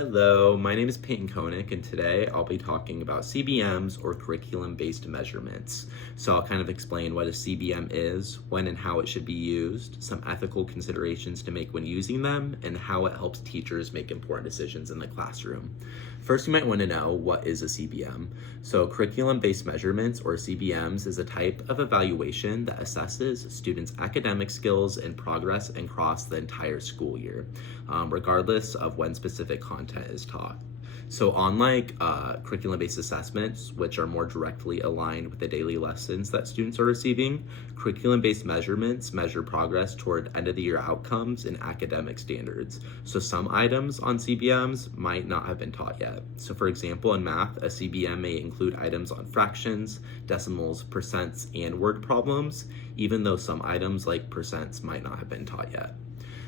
Hello, my name is Peyton Koenig, and today I'll be talking about CBMs or curriculum-based measurements. So I'll kind of explain what a CBM is, when and how it should be used, some ethical considerations to make when using them, and how it helps teachers make important decisions in the classroom. First, you might want to know, what is a CBM? So curriculum-based measurements, or CBMs, is a type of evaluation that assesses students' academic skills and progress across the entire school year, regardless of when specific content is taught. So unlike curriculum-based assessments, which are more directly aligned with the daily lessons that students are receiving, curriculum-based measurements measure progress toward end-of-the-year outcomes and academic standards. So some items on CBMs might not have been taught yet. So for example, in math, a CBM may include items on fractions, decimals, percents, and word problems, even though some items like percents might not have been taught yet.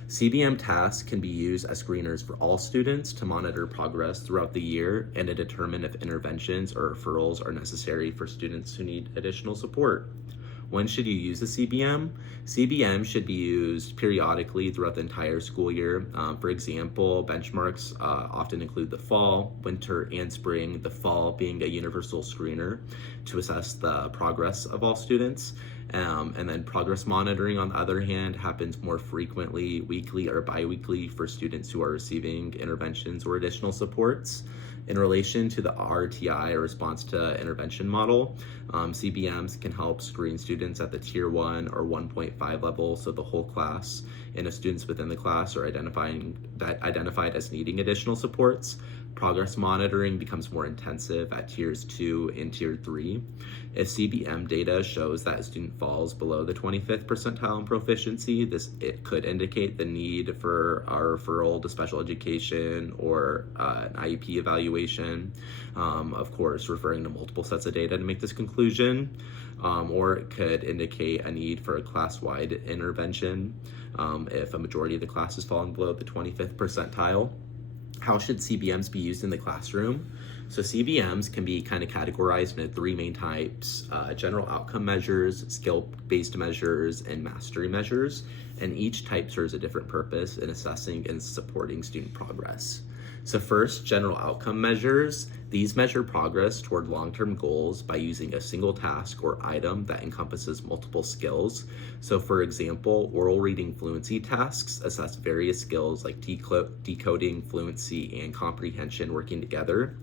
CBM tasks can be used as screeners for all students to monitor progress throughout the year and to determine if interventions or referrals are necessary for students who need additional support. When should you use a CBM? CBM should be used periodically throughout the entire school year. For example, benchmarks often include the fall, winter, and spring, the fall being a universal screener to assess the progress of all students. And then progress monitoring, on the other hand, happens more frequently, weekly or bi-weekly, for students who are receiving interventions or additional supports. In relation to the RTI, or response to intervention model, CBMs can help screen students at the tier 1 or 1.5 level, so the whole class, and if students within the class are identified as needing additional supports. Progress monitoring becomes more intensive at tiers 2 and tier 3. If CBM data shows that a student falls below the 25th percentile in proficiency, it could indicate the need for a referral to special education or an IEP evaluation. Of course, referring to multiple sets of data to make this conclusion, or it could indicate a need for a class-wide intervention if a majority of the class is falling below the 25th percentile. How should CBMs be used in the classroom? So CBMs can be kind of categorized into three main types: general outcome measures, skill-based measures, and mastery measures. And each type serves a different purpose in assessing and supporting student progress. So first, general outcome measures. These measure progress toward long-term goals by using a single task or item that encompasses multiple skills. So for example, oral reading fluency tasks assess various skills like decoding, fluency, and comprehension working together.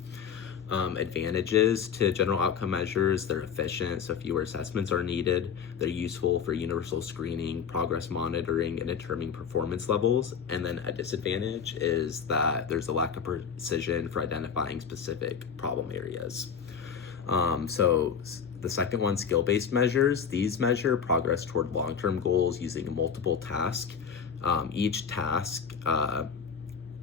Advantages to general outcome measures: they're efficient, so fewer assessments are needed. They're useful for universal screening, progress monitoring, and determining performance levels. And then a disadvantage is that there's a lack of precision for identifying specific problem areas. So the second one, skill-based measures. These measure progress toward long-term goals using multiple tasks. Each task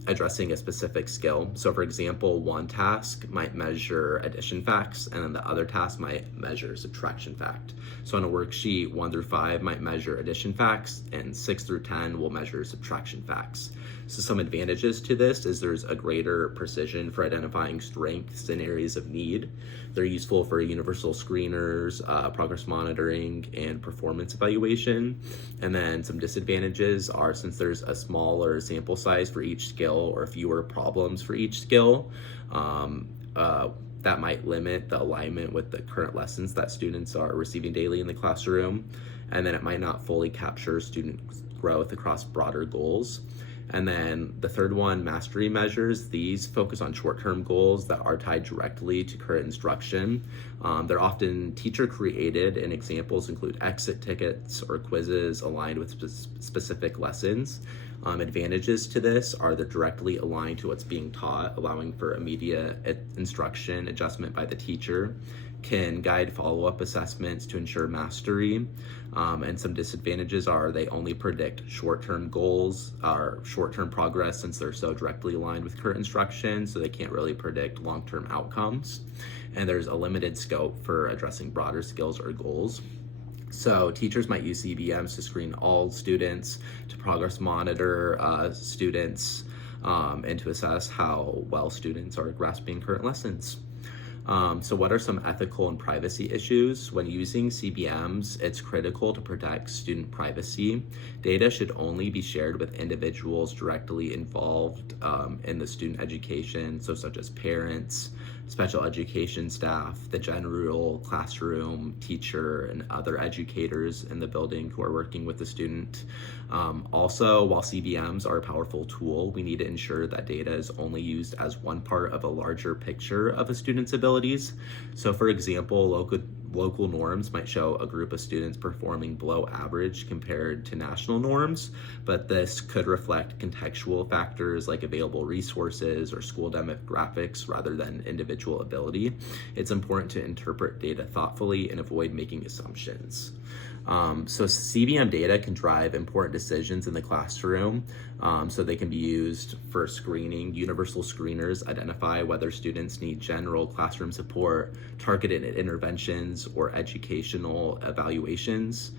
addressing a specific skill. So for example, one task might measure addition facts, and then the other task might measure subtraction fact. So on a worksheet, 1 through 5 might measure addition facts, and 6 through 10 will measure subtraction facts. So some advantages to this is there's a greater precision for identifying strengths and areas of need. They're useful for universal screeners, progress monitoring, and performance evaluation. And then some disadvantages are, since there's a smaller sample size for each skill or fewer problems for each skill, that might limit the alignment with the current lessons that students are receiving daily in the classroom. And then it might not fully capture student growth across broader goals. And then the third one, mastery measures. These focus on short-term goals that are tied directly to current instruction. They're often teacher-created, and examples include exit tickets or quizzes aligned with specific lessons. Advantages to this are they're directly aligned to what's being taught, allowing for immediate instruction adjustment by the teacher, can guide follow-up assessments to ensure mastery. And some disadvantages are they only predict short-term goals or short-term progress, since they're so directly aligned with current instruction, so they can't really predict long-term outcomes. And there's a limited scope for addressing broader skills or goals. So teachers might use CBMs to screen all students, to progress monitor students, and to assess how well students are grasping current lessons. So what are some ethical and privacy issues? When using CBMs, it's critical to protect student privacy. Data should only be shared with individuals directly involved in the student education, so such as parents, special education staff, the general classroom teacher, and other educators in the building who are working with the student. Also, while CBMs are a powerful tool, we need to ensure that data is only used as one part of a larger picture of a student's abilities. So for example, local norms might show a group of students performing below average compared to national norms, but this could reflect contextual factors like available resources or school demographics rather than individual ability. It's important to interpret data thoughtfully and avoid making assumptions. So CBM data can drive important decisions in the classroom. So they can be used for screening. Universal screeners identify whether students need general classroom support, targeted interventions, or educational evaluations.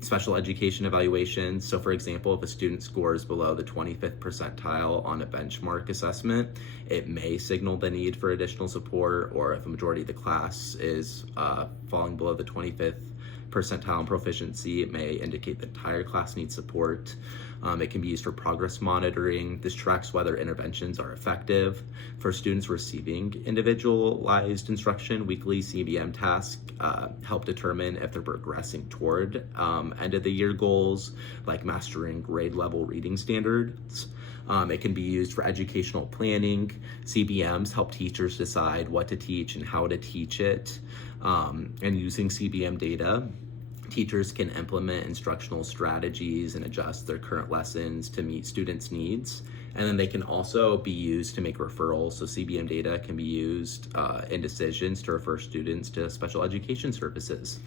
Special education evaluations. So for example, if a student scores below the 25th percentile on a benchmark assessment, it may signal the need for additional support, or if a majority of the class is falling below the 25th percentile in proficiency, it may indicate the entire class needs support. It can be used for progress monitoring. This tracks whether interventions are effective. For students receiving individualized instruction, weekly CBM tasks help determine if they're progressing toward end of the year goals, like mastering grade level reading standards. It can be used for educational planning. CBMs help teachers decide what to teach and how to teach it. And using CBM data, teachers can implement instructional strategies and adjust their current lessons to meet students' needs. And then they can also be used to make referrals. So CBM data can be used in decisions to refer students to special education services.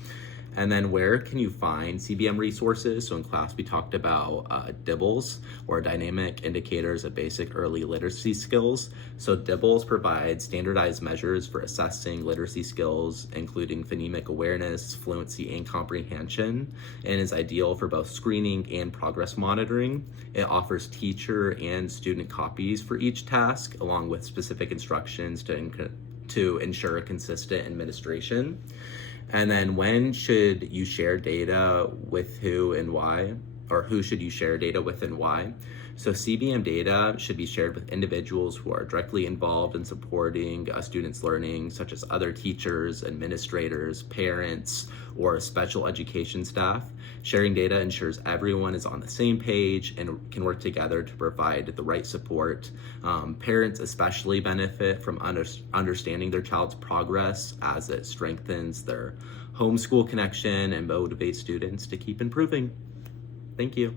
And then where can you find CBM resources? So in class, we talked about DIBELS, or Dynamic Indicators of Basic Early Literacy Skills. So DIBELS provides standardized measures for assessing literacy skills, including phonemic awareness, fluency, and comprehension, and is ideal for both screening and progress monitoring. It offers teacher and student copies for each task, along with specific instructions to ensure a consistent administration. And then when should you share data with who and why? Or who should you share data with and why? So CBM data should be shared with individuals who are directly involved in supporting a student's learning, such as other teachers, administrators, parents, or special education staff. Sharing data ensures everyone is on the same page and can work together to provide the right support. Parents especially benefit from understanding their child's progress, as it strengthens their homeschool connection and motivates students to keep improving. Thank you.